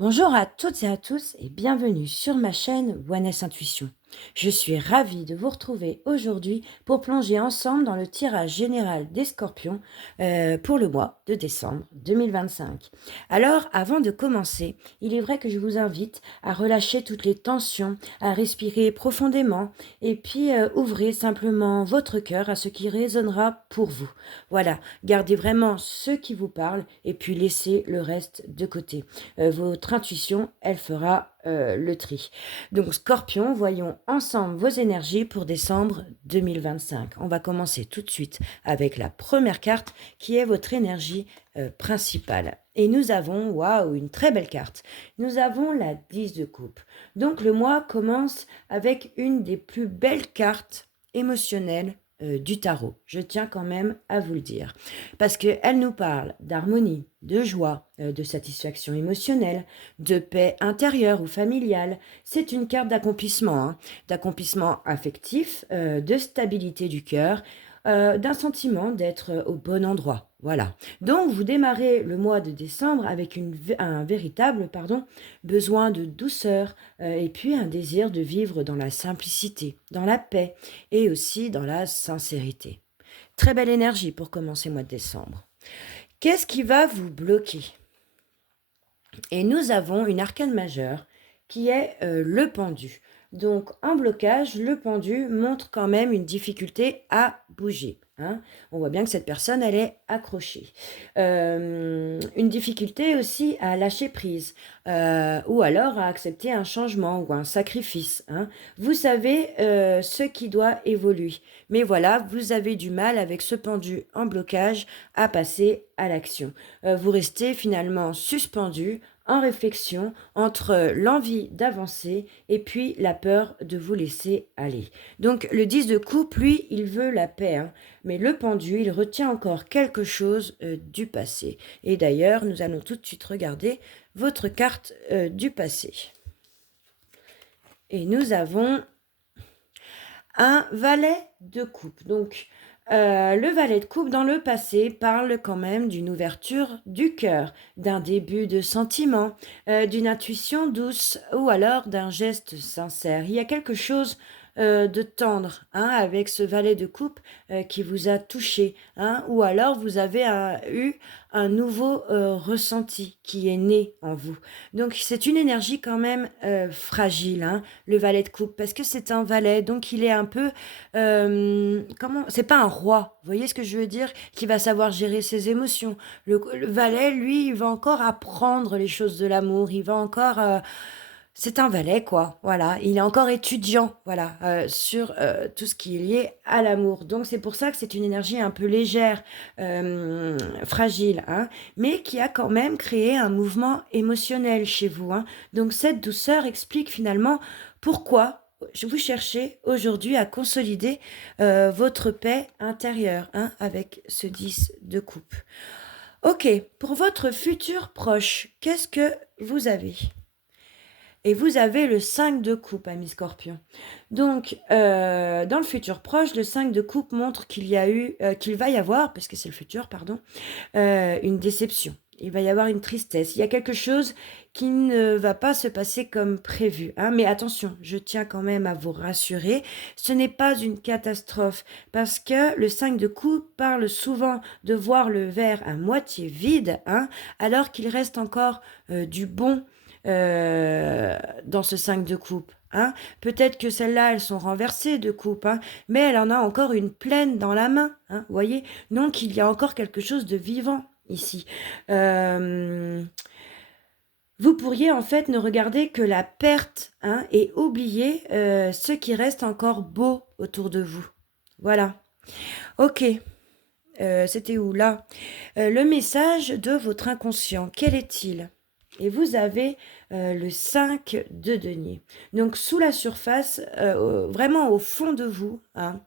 Bonjour à toutes et à tous et bienvenue sur ma chaîne Oneness Intuition. Je suis ravie de vous retrouver aujourd'hui pour plonger ensemble dans le tirage général des Scorpions pour le mois de décembre 2025. Alors, avant de commencer, il est vrai que je vous invite à relâcher toutes les tensions, à respirer profondément et puis ouvrez simplement votre cœur à ce qui résonnera pour vous. Voilà, gardez vraiment ce qui vous parle et puis laissez le reste de côté. Votre intuition, elle fera le tri. Donc Scorpion, voyons ensemble vos énergies pour décembre 2025. On va commencer tout de suite avec la première carte qui est votre énergie principale. Et nous avons, waouh, une très belle carte. Nous avons la 10 de coupe. Donc le mois commence avec une des plus belles cartes émotionnelles du tarot. Je tiens quand même à vous le dire. Parce qu'elle nous parle d'harmonie, de joie, de satisfaction émotionnelle, de paix intérieure ou familiale. C'est une carte d'accomplissement, hein, d'accomplissement affectif, de stabilité du cœur, d'un sentiment d'être au bon endroit. Voilà. Donc, vous démarrez le mois de décembre avec un véritable besoin de douceur et puis un désir de vivre dans la simplicité, dans la paix et aussi dans la sincérité. Très belle énergie pour commencer le mois de décembre. Qu'est-ce qui va vous bloquer? Et nous avons une arcane majeure qui est le pendu. Donc en blocage, le pendu montre quand même une difficulté à bouger. Hein. On voit bien que cette personne, elle est accrochée. Une difficulté aussi à lâcher prise ou alors à accepter un changement ou un sacrifice. Hein. Vous savez ce qui doit évoluer. Mais voilà, vous avez du mal avec ce pendu en blocage à passer à l'action. Vous restez finalement suspendu en réflexion entre l'envie d'avancer et puis la peur de vous laisser aller. Donc le 10 de coupe, lui, il veut la paix, hein, mais le pendu, il retient encore quelque chose du passé. Et d'ailleurs, nous allons tout de suite regarder votre carte du passé. Et nous avons un valet de coupe. Donc, le valet de coupe dans le passé parle quand même d'une ouverture du cœur, d'un début de sentiment, d'une intuition douce ou alors d'un geste sincère. Il y a quelque chose de tendre hein, avec ce valet de coupe qui vous a touché, hein, ou alors vous avez eu un nouveau ressenti qui est né en vous. Donc c'est une énergie quand même fragile, hein, le valet de coupe, parce que c'est un valet, donc il est un peu comment c'est pas un roi, vous voyez ce que je veux dire, qui va savoir gérer ses émotions. Le valet, lui, il va encore apprendre les choses de l'amour, il va encore c'est un valet, quoi. Voilà, il est encore étudiant, voilà, sur tout ce qui est lié à l'amour. Donc c'est pour ça que c'est une énergie un peu légère, fragile, hein, mais qui a quand même créé un mouvement émotionnel chez vous. Hein. Donc cette douceur explique finalement pourquoi vous cherchez aujourd'hui à consolider votre paix intérieure, hein, avec ce 10 de coupe. Ok, pour votre futur proche, qu'est-ce que vous avez? Et vous avez le 5 de coupe, ami Scorpion. Donc, dans le futur proche, le 5 de coupe montre qu'il va y avoir, parce que c'est le futur, pardon, une déception. Il va y avoir une tristesse. Il y a quelque chose qui ne va pas se passer comme prévu. Hein. Mais attention, je tiens quand même à vous rassurer, ce n'est pas une catastrophe, parce que le 5 de coupe parle souvent de voir le verre à moitié vide, hein, alors qu'il reste encore du bon dans ce 5 de coupe. Hein. Peut-être que celles-là, elles sont renversées de coupe, hein, mais elle en a encore une pleine dans la main. Hein, vous voyez. Donc, il y a encore quelque chose de vivant ici. Vous pourriez en fait ne regarder que la perte hein, et oublier ce qui reste encore beau autour de vous. Voilà. Ok. C'était où là le message de votre inconscient, quel est-il? Et vous avez le 5 de denier. Donc sous la surface, vraiment au fond de vous, hein,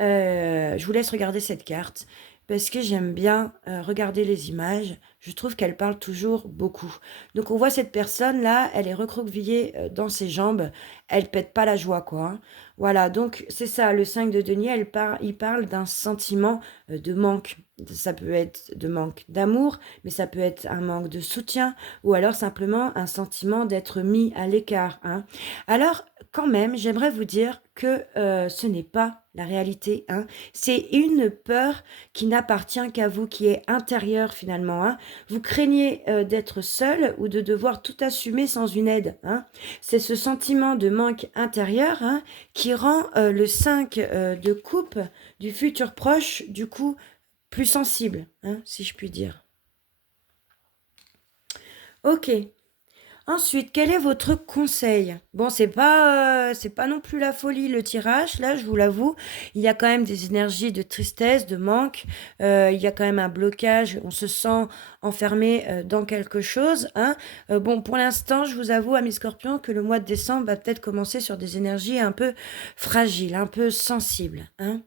je vous laisse regarder cette carte. parce que j'aime bien regarder les images. Je trouve qu'elle parle toujours beaucoup. Donc on voit cette personne-là, elle est recroquevillée dans ses jambes, elle pète pas la joie, quoi, hein. Voilà, donc c'est ça, le 5 de denier, il parle d'un sentiment de manque. Ça peut être de manque d'amour, mais ça peut être un manque de soutien, ou alors simplement un sentiment d'être mis à l'écart, hein. Alors, quand même, j'aimerais vous dire que ce n'est pas la réalité, hein. C'est une peur qui n'appartient qu'à vous, qui est intérieure finalement, hein. Vous craignez d'être seul ou de devoir tout assumer sans une aide, hein. C'est ce sentiment de manque intérieur, hein, qui rend le 5 de coupe du futur proche, du coup, plus sensible, hein, si je puis dire. Ok. Ensuite, quel est votre conseil? Bon, c'est pas non plus la folie le tirage, là, je vous l'avoue. Il y a quand même des énergies de tristesse, de manque. Il y a quand même un blocage. On se sent enfermé dans quelque chose, hein. Bon, pour l'instant, je vous avoue, amis Scorpions, que le mois de décembre va peut-être commencer sur des énergies un peu fragiles, un peu sensibles, hein.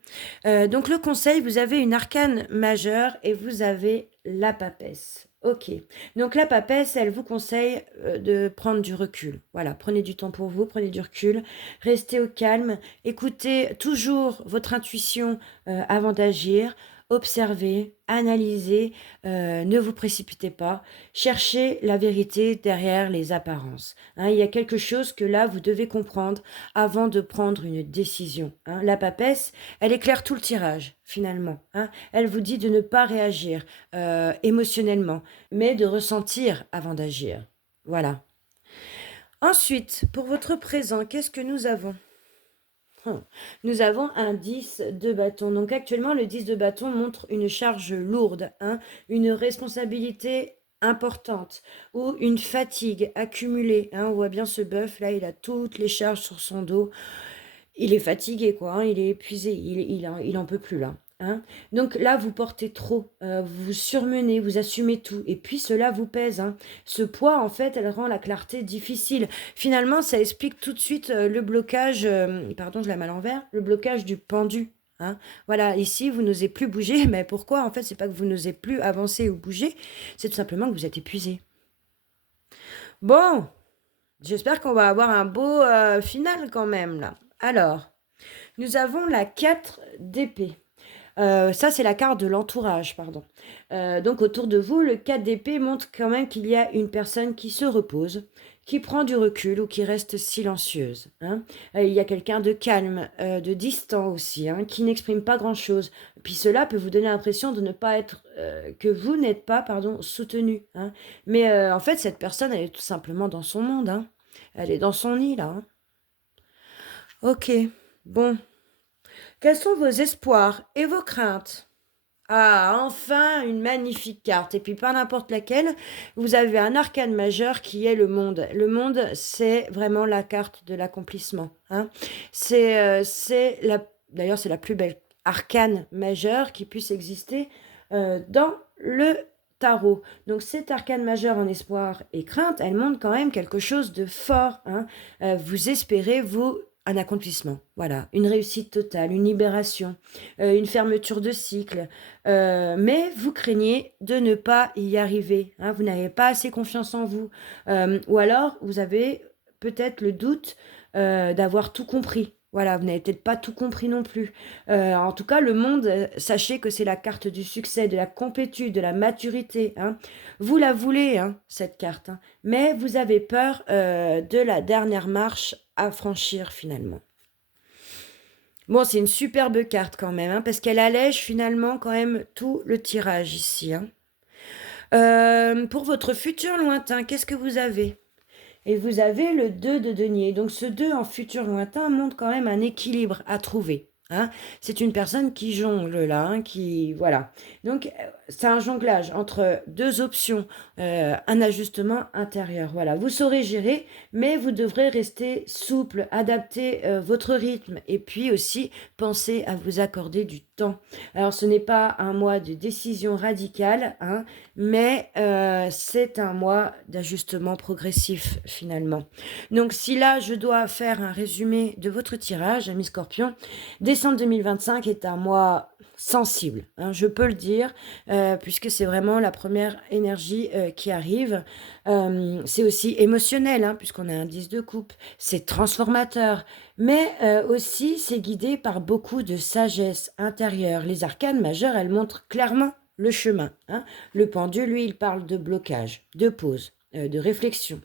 Donc, le conseil, vous avez une arcane majeure et vous avez la papesse. Ok. Donc la papesse, elle vous conseille de prendre du recul. Voilà, prenez du temps pour vous, prenez du recul, restez au calme, écoutez toujours votre intuition avant d'agir, observez, analysez, ne vous précipitez pas, cherchez la vérité derrière les apparences, hein. Il y a quelque chose que là, vous devez comprendre avant de prendre une décision, hein. La papesse, elle éclaire tout le tirage, finalement, hein. Elle vous dit de ne pas réagir émotionnellement, mais de ressentir avant d'agir. Voilà. Ensuite, pour votre présent, qu'est-ce que nous avons? Nous avons un 10 de bâton. Donc actuellement, le 10 de bâton montre une charge lourde, hein, une responsabilité importante ou une fatigue accumulée, hein. On voit bien ce bœuf là, il a toutes les charges sur son dos. Il est fatigué, quoi, hein, il est épuisé, il en peut plus là, hein. Donc là, vous portez trop, vous surmenez, vous assumez tout, et puis cela vous pèse, hein. Ce poids, en fait, elle rend la clarté difficile. Finalement, ça explique tout de suite le blocage, pardon, je la mets à l'envers, le blocage du pendu, hein. Voilà, ici, vous n'osez plus bouger, mais pourquoi? En fait, c'est pas que vous n'osez plus avancer ou bouger, c'est tout simplement que vous êtes épuisé. Bon, j'espère qu'on va avoir un beau final quand même là. Alors, nous avons la 4 d'épée. Ça, c'est la carte de l'entourage, pardon. Donc, autour de vous, le 4 d'épée montre quand même qu'il y a une personne qui se repose, qui prend du recul ou qui reste silencieuse, hein. Il y a quelqu'un de calme, de distant aussi, hein, qui n'exprime pas grand-chose. Puis cela peut vous donner l'impression de ne pas être, que vous n'êtes pas, pardon, soutenu, hein. Mais en fait, cette personne, elle est tout simplement dans son monde, hein. Elle est dans son nid, là, hein. Ok, bon. Quels sont vos espoirs et vos craintes? Ah, enfin, une magnifique carte. Et puis, pas n'importe laquelle, vous avez un arcane majeur qui est le monde. Le monde, c'est vraiment la carte de l'accomplissement, hein. D'ailleurs, c'est la plus belle arcane majeure qui puisse exister dans le tarot. Donc, cette arcane majeure en espoir et crainte, elle montre quand même quelque chose de fort, hein. Vous espérez, vous, un accomplissement, voilà, une réussite totale, une libération, une fermeture de cycle, mais vous craignez de ne pas y arriver, hein. Vous n'avez pas assez confiance en vous, ou alors vous avez peut-être le doute d'avoir tout compris. Voilà, vous n'avez peut-être pas tout compris non plus. En tout cas, le monde, sachez que c'est la carte du succès, de la complétude, de la maturité, hein. Vous la voulez, hein, cette carte, hein, mais vous avez peur de la dernière marche à franchir finalement. Bon, c'est une superbe carte quand même, hein, parce qu'elle allège finalement quand même tout le tirage ici, hein. Pour votre futur lointain, qu'est-ce que vous avez? Et vous avez le 2 de denier. Donc ce 2 en futur lointain montre quand même un équilibre à trouver, hein. C'est une personne qui jongle là, hein, qui... Voilà. Donc c'est un jonglage entre 2 options, un ajustement intérieur. Voilà, vous saurez gérer, mais vous devrez rester souple, adapter, votre rythme et puis aussi penser à vous accorder du temps. Alors ce n'est pas un mois de décision radicale, hein, mais c'est un mois d'ajustement progressif finalement. Donc si là, je dois faire un résumé de votre tirage, amis Scorpions, décembre 2025 est un mois sensible, hein, je peux le dire, puisque c'est vraiment la première énergie qui arrive. C'est aussi émotionnel, hein, puisqu'on a un 10 de coupe, c'est transformateur, mais aussi c'est guidé par beaucoup de sagesse intérieure. Les arcanes majeures, elles montrent clairement le chemin, hein. Le pendu, lui, il parle de blocage, de pause, de réflexion.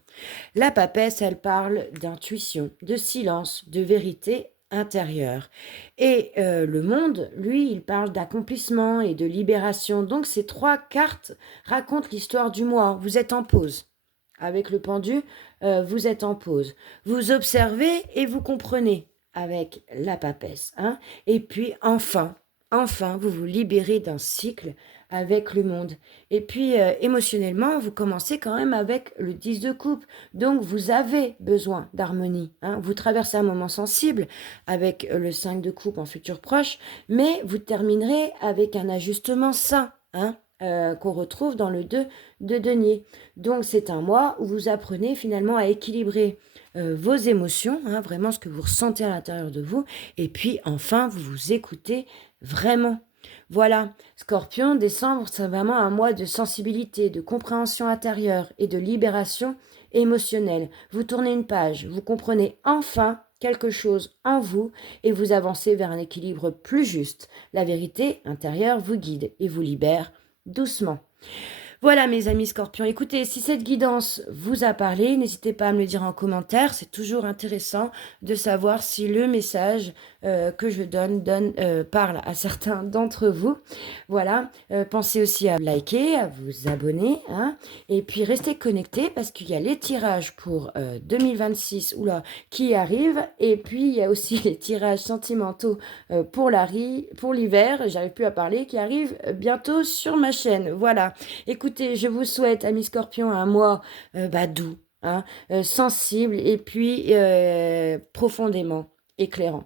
La papesse, elle parle d'intuition, de silence, de vérité intérieure. Et le monde, lui, il parle d'accomplissement et de libération. Donc ces 3 cartes racontent l'histoire du mois. Vous êtes en pause. Avec le pendu, vous êtes en pause. Vous observez et vous comprenez avec la papesse, hein. Et puis enfin, vous vous libérez d'un cycle avec le monde. Et puis émotionnellement, vous commencez quand même avec le 10 de coupe. Donc vous avez besoin d'harmonie, hein. Vous traversez un moment sensible avec le 5 de coupe en futur proche, mais vous terminerez avec un ajustement sain, hein, qu'on retrouve dans le 2 de denier. Donc c'est un mois où vous apprenez finalement à équilibrer vos émotions, hein, vraiment ce que vous ressentez à l'intérieur de vous, et puis enfin vous vous écoutez vraiment. Voilà, Scorpion, décembre, c'est vraiment un mois de sensibilité, de compréhension intérieure et de libération émotionnelle. Vous tournez une page, vous comprenez enfin quelque chose en vous et vous avancez vers un équilibre plus juste. La vérité intérieure vous guide et vous libère doucement. Voilà mes amis Scorpions, écoutez, si cette guidance vous a parlé, n'hésitez pas à me le dire en commentaire, c'est toujours intéressant de savoir si le message que je parle à certains d'entre vous. Voilà, pensez aussi à liker, à vous abonner, hein, et puis restez connectés parce qu'il y a les tirages pour 2026 qui arrivent, et puis il y a aussi les tirages sentimentaux pour l'hiver, j'arrive plus à parler, qui arrivent bientôt sur ma chaîne. Voilà. Écoutez, je vous souhaite, amis Scorpions, un mois doux, hein, sensible et puis profondément éclairant.